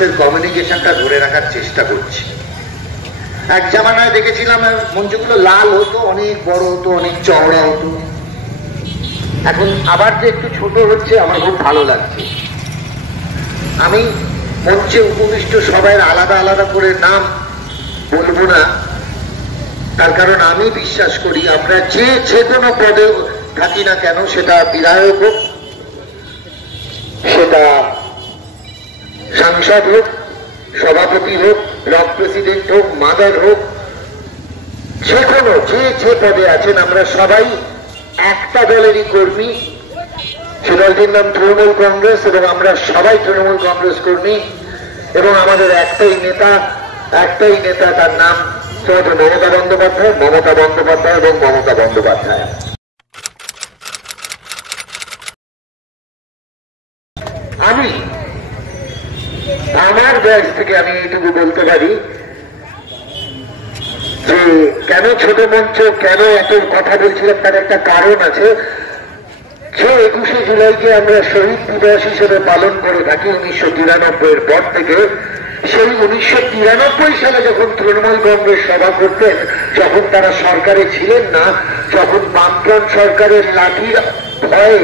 মানুষের কমিউনিকেশনটা ধরে রাখার চেষ্টা করছি। এক জামানায় দেখেছিলাম মঞ্চগুলো লাল হতো, অনেক বড় হতো, অনেক চওড়া হতো। এখন আবার যে একটু ছোট হচ্ছে আমার খুব ভালো লাগছে। আমি মঞ্চে উপবিষ্ট সবাই আলাদা আলাদা করে নাম বলবো না, তার কারণ আমি বিশ্বাস করি আমরা যে কোনো পদে থাকি না কেন, সেটা বিধায়ক হোক, সেটা সাংসদ হোক, সভাপতি হোক, ব্লক প্রেসিডেন্ট হোক, মাদার হোক, যে কোনো যে পদে আছেন আমরা সবাই একটা দলেরই কর্মী। সে দলটির নাম তৃণমূল কংগ্রেস এবং আমরা সবাই তৃণমূল কংগ্রেস কর্মী এবং আমাদের একটাই নেতা, তার নাম মমতা বন্দ্যোপাধ্যায় এবং মমতা বন্দ্যোপাধ্যায়। আমি আমার বয়স থেকে আমি এইটুকু বলতে পারি যে কেন ছোট মঞ্চ, কেন এত কথা বলছিলাম তার একটা কারণ আছে। যে 21শে জুলাইকে আমরা শহীদ দিবস হিসেবে পালন করে থাকি 1993 পর থেকে, সেই 1993 সালে যখন তৃণমূল কংগ্রেস সভা করতেন, যখন তারা সরকারে ছিলেন না, যখন বামফ্রন্ট সরকারের লাঠির ভয়ে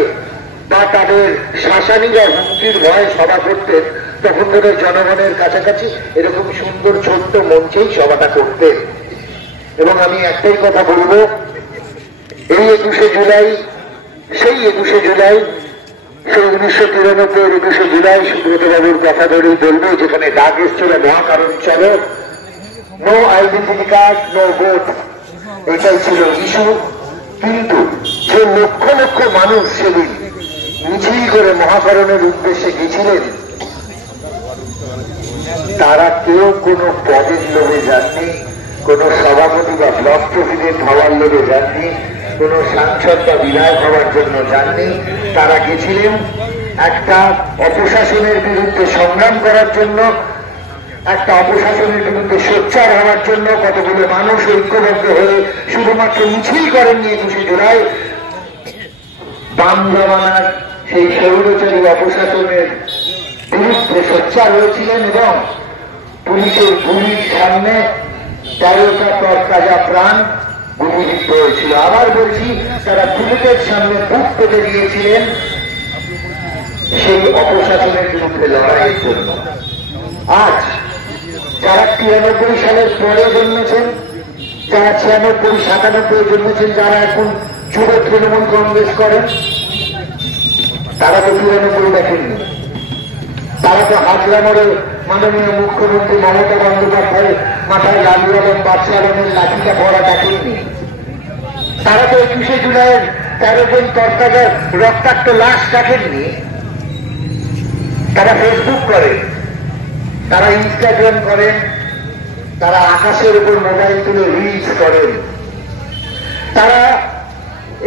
বা তাদের শাসানিরা হুমকির ভয়ে সভা করতেন, তখন তাদের জনগণের কাছাকাছি এরকম সুন্দর ছোট্ট মঞ্চেই সভাটা করতেন। এবং আমি একটাই কথা বলবো, এই 21শে জুলাই, সেই 1993 জুলাই সুব্রত বাবুর কথা ধরেই বলবো, যেখানে ডাক এসছিল না কারণ চলো, no identity card, no vote, এটাই ছিল ইস্যু। কিন্তু যে লক্ষ লক্ষ মানুষ সেদিন মিছিল করে মহাকরণের উদ্দেশ্যে গেছিলেন, তারা কেউ কোনো পদের লোভে যাননি, কোন সভাপতি বা ব্লক প্রেসিডেন্ট হওয়ার লোভে যাননি, কোন সাংসদ বা বিধায়ক হওয়ার জন্য যাননি। তারা গেছিলেন একটা অপশাসনের বিরুদ্ধে সংগ্রাম করার জন্য, একটা অপশাসনের বিরুদ্ধে সোচ্চার হওয়ার জন্য। কতগুলো মানুষ ঐক্যবদ্ধ হয়ে শুধুমাত্র মিছিল করেননি 21শে জুলাই, বাম জমানার সেই স্বৈরাচারী অপশাসনের বিরুদ্ধে সোচ্চার হয়েছিলেন এবং পুলিশের গুলির সামনে 13টা তরতাজা প্রাণ গুলিবিদ্ধ হয়েছিল। আবার বলছি, তারা পুলিশের সামনে বুক পেতে দিয়েছিলেন সেই অপশাসনের বিরুদ্ধে লড়াইয়ের জন্য। আজ যারা 93 সালের পরে জন্মেছেন, যারা 96, 97 জন্মেছেন, যারা এখন যুব তৃণমূল কংগ্রেস করেন, তারা তো 93 দেখেননি। তারা তো হাজরামরে মাননীয় মুখ্যমন্ত্রী মমতা বন্দ্যোপাধ্যায় মাথায় লালু এবং বাদশাহের লাঠিটা ভরা দেখেননি। তারা তো 21শে জুলাইয়ের 13 জন তরতাজা রক্তাক্ত লাশ দেখেননি। তারা ফেসবুক করেন, তারা ইনস্টাগ্রাম করেন, তারা আকাশের উপর মোবাইল তুলে রিলস করেন। তারা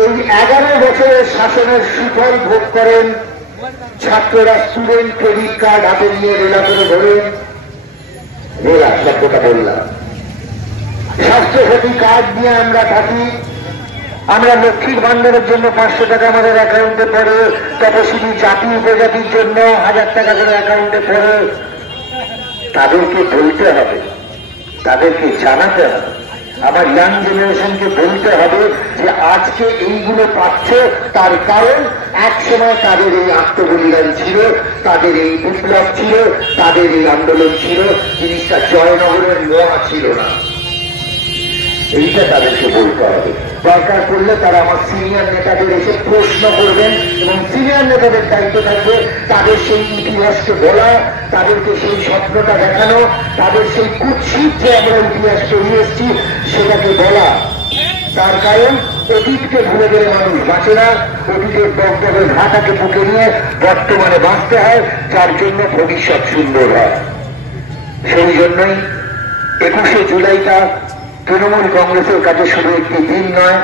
এই 11 বছরের শাসনের সুফল ভোগ করেন। ছাত্ররা স্টুডেন্ট ক্রেডিট কার্ড হাতে নিয়ে রেলা করে ধরেন, রেলা শব্দটা বললাম, স্বাস্থ্যসাথী কার্ড নিয়ে আমরা থাকি। আমরা লক্ষ্মীর ভান্ডারের জন্য 500 টাকা আমাদের অ্যাকাউন্টে পড়ে, তপশিলি জাতি উপজাতির জন্য 1000 টাকা করে অ্যাকাউন্টে পড়ে। তাদেরকে বলতে হবে, তাদেরকে জানাতে হবে, আমার ইয়াং জেনারেশনকে বলতে হবে যে আজকে এইগুলো পাচ্ছ, তার কারণ এক সময় তাদের এই আত্মবলিদান ছিল, তাদের এই বিপ্লব ছিল, তাদের এই আন্দোলন ছিল। জিনিসটা জয়নগরের লোয়া ছিল না, এইটা তাদেরকে বলতে হবে। দরকার পড়লে তারা আমার সিনিয়র নেতাদের এসে প্রশ্ন করবেন এবং সিনিয়র নেতাদের দায়িত্ব থাকবে তাদের সেই ইতিহাসকে বলা, তাদেরকে সেই স্বপ্নটা দেখানো, তাদের সেই কুৎসিত যে আমরা ইতিহাস তৈরি এসেছি সেটাকে বলা। তার কারণ অতীতকে ভুলে গেলে মানুষ বাঁচে না, অতীতের দগদগের ঘাটাকে বুকে নিয়ে বর্তমানে বাঁচতে হয়, যার জন্য ভবিষ্যৎ সুন্দর হয়। সেই জন্যই 21শে জুলাইটা তৃণমূল কংগ্রেসের কাছে শুধু একটি দিন নয়,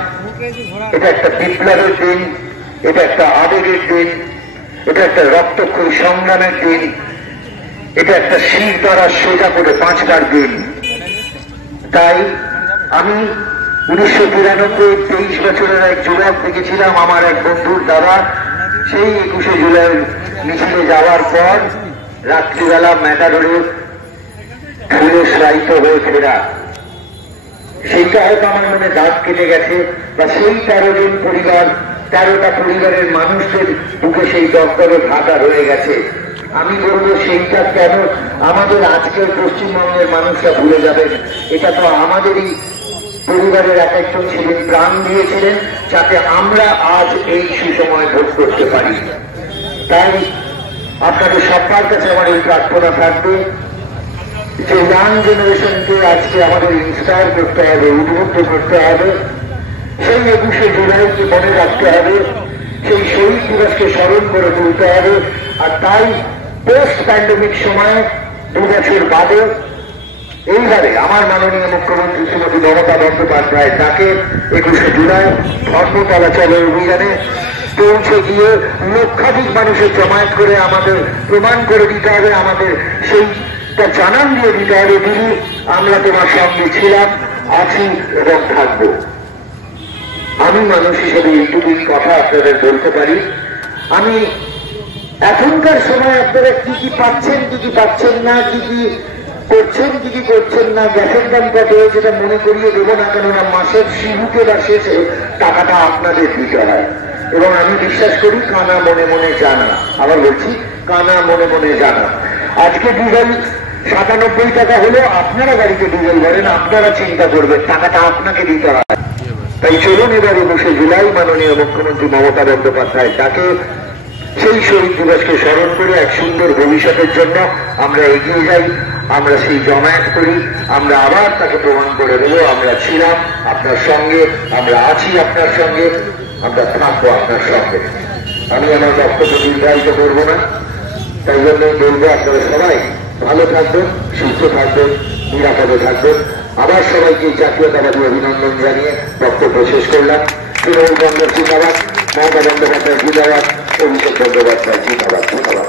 এটা একটা বিপ্লবের দিন, এটা একটা আবেগের দিন, এটা একটা রক্তক্ষয়ী সংগ্রামের দিন, এটা একটা শির দ্বারা সোজা করে বাঁচবার দিন। তাই আমি 1993 23 বছরের এক যুবক দেখেছিলাম, আমার এক বন্ধুর দ্বারা সেই 21শে জুলাই মিছিলে যাওয়ার পর রাত্রিবেলা ম্যাটাডোরে ফুলে শায়িত হয়ে ফেরা, সেইটা হয়তো আমার মনে দাগ কেটে গেছে। বা সেই 13 জন পরিবার, 13টা পরিবারের মানুষদের বুকে সেই দপ্তরের ভাটা রয়ে গেছে। আমি বলবো সেইটা কেন আমাদের আজকের পশ্চিমবঙ্গের মানুষরা ভুলে যাবেন? এটা তো আমাদেরই পরিবারের এক একজন ছিলেন, প্রাণ দিয়েছিলেন যাতে আমরা আজ এই সুসময় ভোগ করতে পারি। তাই আপনাদের সবার কাছে আমার এই প্রার্থনা থাকবে যে ইয়াং জেনারেশনকে আজকে আমাদের ইন্সপায়ার করতে হবে, উদ্বুদ্ধ করতে হবে। সেই 21শে জুলাইকে মনে রাখতে হবে, সেই শহীদ দিবসকে স্মরণ করে তুলতে হবে। আর তাই পোস্ট প্যান্ডেমিক সময়ে 2 বছর বাদে এইভাবে আমার মাননীয় মুখ্যমন্ত্রী শ্রীমতী মমতা বন্দ্যোপাধ্যায় তাকে 21শে জুলাই ধর্মতলা চলো অভিযানে পৌঁছে গিয়ে লক্ষাধিক মানুষের জমায়েত করে আমাদের প্রমাণ করে দিতে হবে, আমাদের সেইটা জানান দিয়ে দিতে হবে, দিদি আমরা তোমার সঙ্গে ছিলাম, আছি এবং থাকবো। আমি মানুষ হিসেবে এইটুকুই কথা আপনাদের বলতে পারি। আমি এখনকার সময় আপনারা কি কি পাচ্ছেন, কি কি পাচ্ছেন না, কি কি করছেন, কি কি করছেন না, গ্যাসের দাম কত যেটা মনে করিয়ে দেবো না, কেননা মাসের শুরুতে বা শেষে টাকাটা আপনাদের দিতে হয়। এবং আমি বিশ্বাস করি কানা মনে মনে জানা, আবার বলছি কানা মনে মনে জানা। আজকে ডিজেল 97 টাকা হলো, আপনারা গাড়িতে ডিজেল ভরেন, আপনারা চিন্তা করবেন টাকাটা আপনাকে দিতে হয়। তাই চলুন এবার 21শে জুলাই মাননীয় মুখ্যমন্ত্রী মমতা বন্দ্যোপাধ্যায় তাকে সেই শহীদ দিবসকে স্মরণ করে এক সুন্দর ভবিষ্যতের জন্য আমরা এগিয়ে যাই, আমরা সেই জমায়েত করি, আমরা আবার তাকে প্রমাণ করে দেবো আমরা ছিলাম আপনার সঙ্গে, আমরা আছি আপনার সঙ্গে, আমরা থাকবো আপনার সঙ্গে। আমি আমার বক্তব্য নির্ধারিত করবো না, তাই জন্যই বলবো আপনারা সবাই ভালো থাকবেন, সুস্থ থাকবেন, নিরাপদে থাকবেন। আবার সবাইকে জাতীয়তাবাদী অভিনন্দন জানিয়ে বক্তব্য শেষ করলাম। তৃণমূল কংগ্রেস জিন্দাবাদ, মমতা বন্দ্যোপাধ্যায় জিন্দাবাদ, অভিষেক বন্দ্যোপাধ্যায় জিন্দাবাদ। ধন্যবাদ।